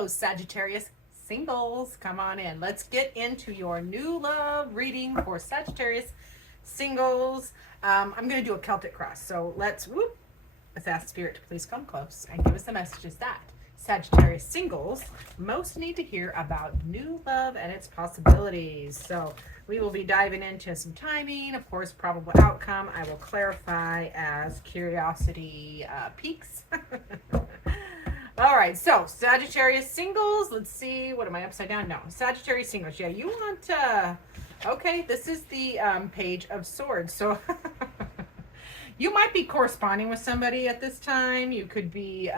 Hello, Sagittarius singles. Come on in. Let's get into your new love reading for Sagittarius singles. I'm going to do a Celtic cross. So let's ask Spirit to please come close and give us the messages that Sagittarius singles most need to hear about new love and its possibilities. So we will be diving into some timing, of course, probable outcome. I will clarify as curiosity peaks. All right, so Sagittarius singles. Let's see. What am I upside down? No, Sagittarius singles. Yeah, you want okay, this is the Page of Swords. So you might be corresponding with somebody at this time. You could be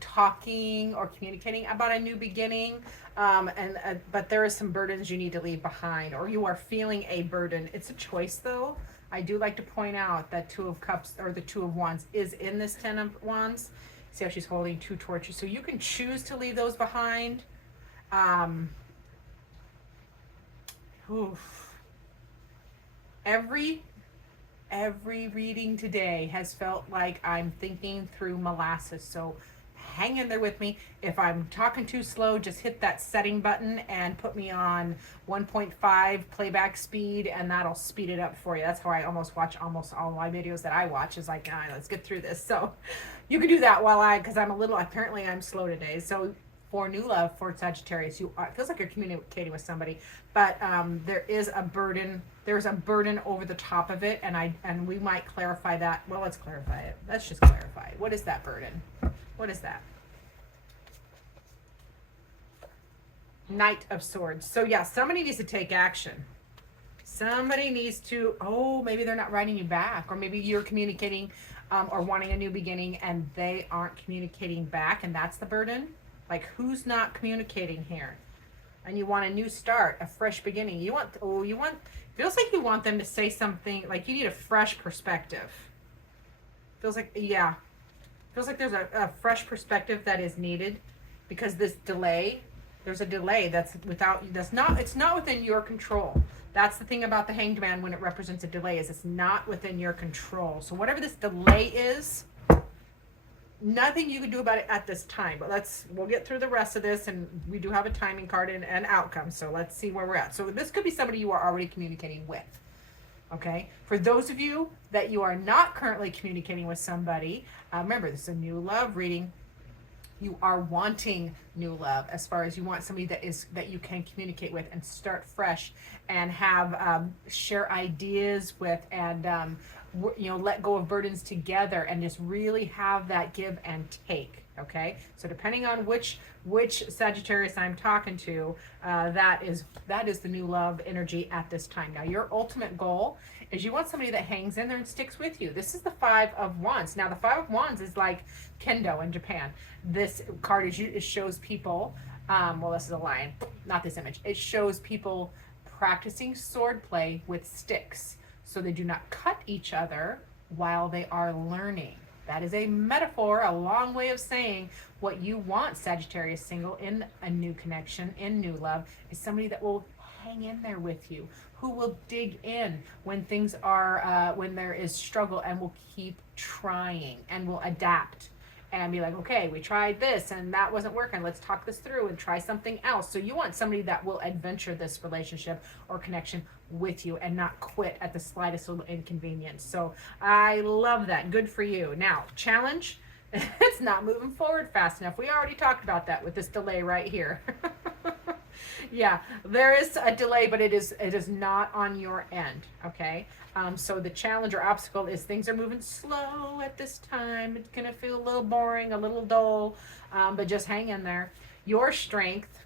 talking or communicating about a new beginning. But there is some burdens you need to leave behind, or you are feeling a burden. It's a choice, though. I do like to point out that Two of Cups or the Two of Wands is in this Ten of Wands. See how she's holding two torches. So you can choose to leave those behind. Every reading today has felt like I'm thinking through molasses. So hang in there with me. If I'm talking too slow, just hit that setting button and put me on 1.5 playback speed, and that'll speed it up for you. That's how I watch almost all my videos that I watch, is like, let's get through this. So you can do that because apparently I'm slow today. So for new love for Sagittarius, it feels like you're communicating with somebody, but there is a burden. There's a burden over the top of it, and we might clarify that. Well, let's clarify it. Let's just clarify it. What is that burden? What is that? Knight of Swords. So yeah, somebody needs to take action. Somebody needs to, maybe they're not writing you back, or maybe you're communicating or wanting a new beginning and they aren't communicating back, and that's the burden. Like, who's not communicating here? And you want a new start, a fresh beginning. Feels like you want them to say something, like you need a fresh perspective. Feels like there's a fresh perspective that is needed, because there's a delay it's not within your control. That's the thing about the Hanged Man when it represents a delay, is it's not within your control. So whatever this delay is, nothing you can do about it at this time. But we'll get through the rest of this, and we do have a timing card and outcome. So let's see where we're at. So this could be somebody you are already communicating with. Okay, for those of you that you are not currently communicating with somebody, remember, this is a new love reading. You are wanting new love, as far as you want somebody that you can communicate with and start fresh and have share ideas with, and let go of burdens together, and just really have that give and take. Okay, so depending on which Sagittarius I'm talking to, that is the new love energy at this time. Now, your ultimate goal is you want somebody that hangs in there and sticks with you. This is the Five of Wands. Now, the Five of Wands is like kendo in Japan. This card it shows people, this is a lion, not this image. It shows people practicing swordplay with sticks, so they do not cut each other while they are learning. That is a metaphor, a long way of saying what you want, Sagittarius single, in a new connection, in new love, is somebody that will hang in there with you, who will dig in when things are, when there is struggle, and will keep trying and will adapt and be like, okay, we tried this and that wasn't working. Let's talk this through and try something else. So you want somebody that will adventure this relationship or connection with you and not quit at the slightest little inconvenience. So I love that. Good for you. Now, challenge. It's not moving forward fast enough. We already talked about that with this delay right here. Yeah, there is a delay, but it is not on your end. Okay. So the challenge or obstacle is things are moving slow at this time. It's going to feel a little boring, a little dull, but just hang in there. Your strength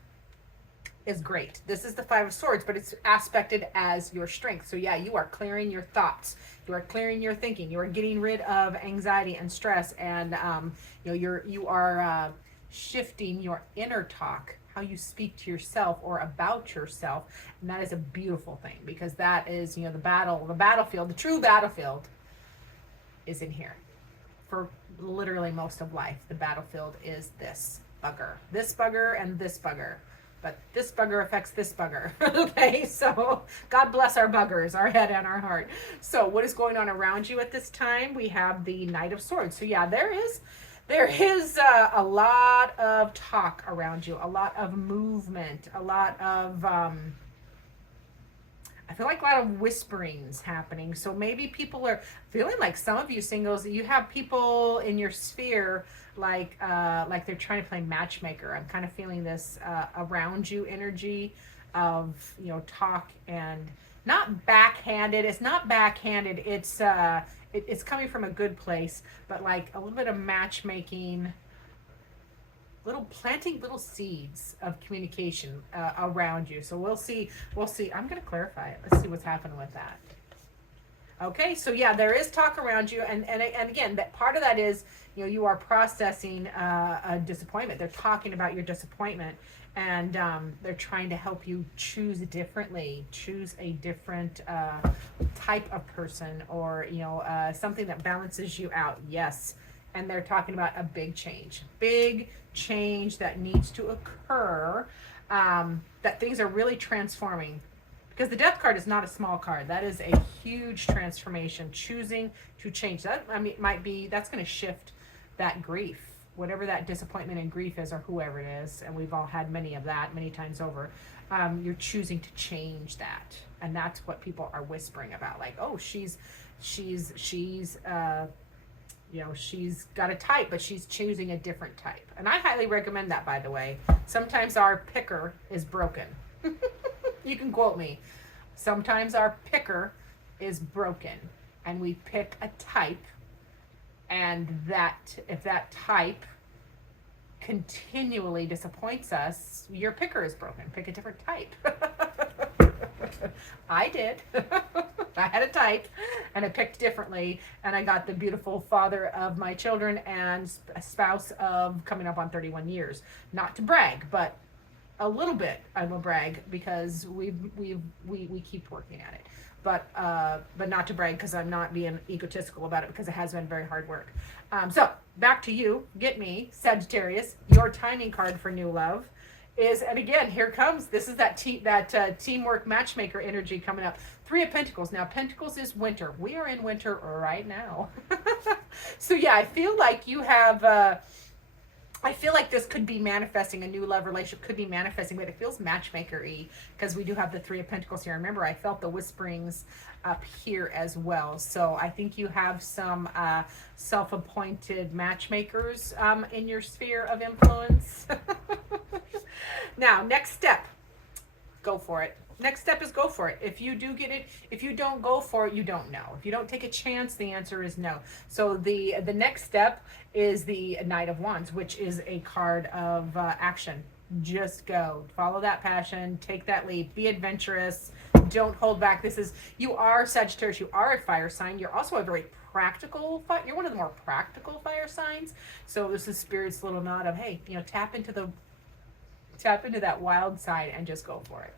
is great. This is the Five of Swords, but it's aspected as your strength. So yeah, you are clearing your thoughts. You are clearing your thinking. You are getting rid of anxiety and stress, and you are shifting your inner talk, how you speak to yourself or about yourself. And that is a beautiful thing, because that is, the battlefield, the true battlefield is in here. For literally most of life, the battlefield is this bugger, and this bugger. But this bugger affects this bugger. Okay, so God bless our buggers, our head and our heart. So what is going on around you at this time? We have the Knight of Swords. So yeah, there There is a lot of talk around you, a lot of movement, a lot of I feel like a lot of whisperings happening. So maybe people are feeling like, some of you singles, you have people in your sphere like they're trying to play matchmaker. I'm kind of feeling this around you energy of, you know, talk, and not backhanded. It's not backhanded. It's coming from a good place, but like a little bit of matchmaking, little planting little seeds of communication around you. So we'll see. I'm going to clarify it. Let's see what's happening with that. Okay, so yeah, there is talk around you, and again, that part of that is, you know, you are processing a disappointment. They're talking about your disappointment, and they're trying to help you choose differently, choose a different type of person, or, you know, something that balances you out. Yes, and they're talking about a big change that needs to occur, that things are really transforming. Because the death card is not a small card. That is a huge transformation. Choosing to change. That, I mean, might be, that's going to shift that grief. Whatever that disappointment and grief is, or whoever it is. And we've all had many of that many times over. You're choosing to change that. And that's what people are whispering about. Like, oh, she's you know, she's got a type, but she's choosing a different type. And I highly recommend that, by the way. Sometimes our picker is broken. You can quote me. Sometimes our picker is broken, and we pick a type, and that, if that type continually disappoints us, your picker is broken. Pick a different type. I did. I had a type, and I picked differently, and I got the beautiful father of my children and a spouse of coming up on 31 years. Not to brag, but a little bit I will brag, because we keep working at it. But not to brag, because I'm not being egotistical about it, because it has been very hard work. So back to you. Get me, Sagittarius. Your timing card for new love is, and again, here comes, this is that teamwork matchmaker energy coming up. 3 of Pentacles. Now, Pentacles is winter. We are in winter right now. So yeah, I feel like you have I feel like this could be manifesting, a new love relationship could be manifesting, but it feels matchmaker-y, because we do have the 3 of Pentacles here. Remember, I felt the whisperings up here as well. So I think you have some self-appointed matchmakers in your sphere of influence. Now, next step, go for it. Next step is go for it. If you do get it, if you don't go for it, you don't know. If you don't take a chance, the answer is no. So the next step is the Knight of Wands, which is a card of action. Just go. Follow that passion. Take that leap. Be adventurous. Don't hold back. You are Sagittarius. You are a fire sign. You're also a very practical, you're one of the more practical fire signs. So this is Spirit's little nod of, hey, you know, tap into that wild side and just go for it.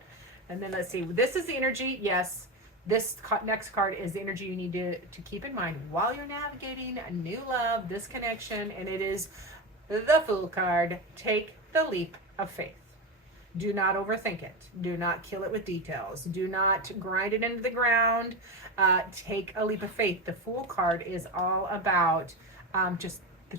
And then let's see, this is the energy. Yes, this next card is the energy you need to keep in mind while you're navigating a new love, this connection, and it is the Fool card. Take the leap of faith. Do not overthink it. Do not kill it with details. Do not grind it into the ground. Take a leap of faith. The Fool card is all about just the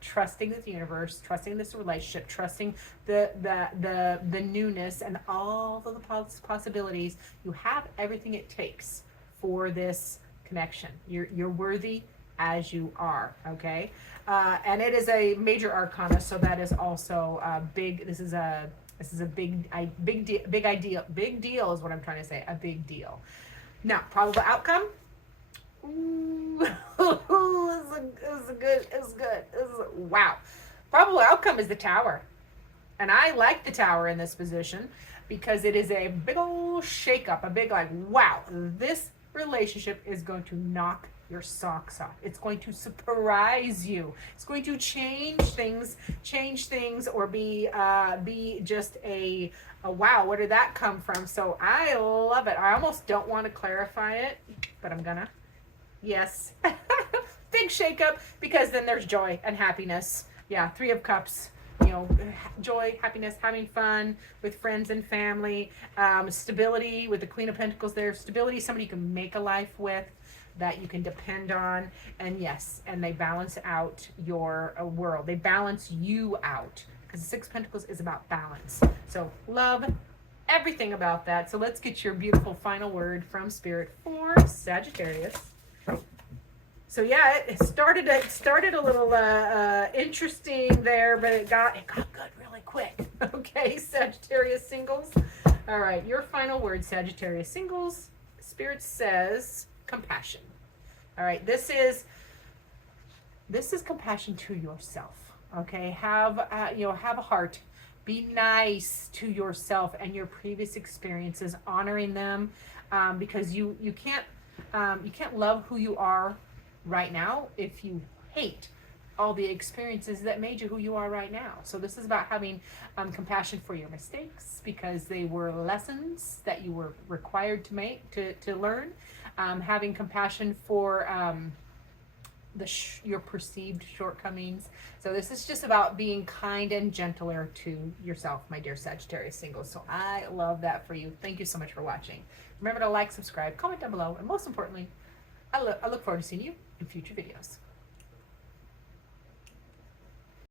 trusting the universe, trusting this relationship, trusting the newness and all of the possibilities. You have everything it takes for this connection. You're worthy as you are. Okay, and it is a major arcana, so that is also big. This is a big deal is what I'm trying to say. A big deal. Now, probable outcome. Ooh, it's good. Wow. Probable outcome is the Tower. And I like the Tower in this position because it is a big old shakeup, a big like, wow, this relationship is going to knock your socks off. It's going to surprise you. It's going to change things, or be just a wow, where did that come from? So I love it. I almost don't want to clarify it, but I'm gonna. Yes. Big shakeup, because then there's joy and happiness. Yeah, 3 of Cups. You know, joy, happiness, having fun with friends and family. Stability with the Queen of Pentacles there. Stability, somebody you can make a life with. that you can depend on. And yes, and they balance out your world. They balance you out, because the Six of Pentacles is about balance. So love everything about that. So let's get your beautiful final word from Spirit for Sagittarius. So yeah, it started a little interesting there, but it got good really quick. Okay, Sagittarius singles. All right, your final word, Sagittarius singles. Spirit says compassion. All right, this is compassion to yourself. Okay, have have a heart. Be nice to yourself and your previous experiences, honoring them, because you can't love who you are right now if you hate all the experiences that made you who you are right now. So this is about having compassion for your mistakes, because they were lessons that you were required to make to learn. Having compassion for your perceived shortcomings. So this is just about being kind and gentler to yourself, my dear Sagittarius singles. So I love that for you. Thank you so much for watching. Remember to like, subscribe, comment down below, and most importantly, I look forward to seeing you in future videos.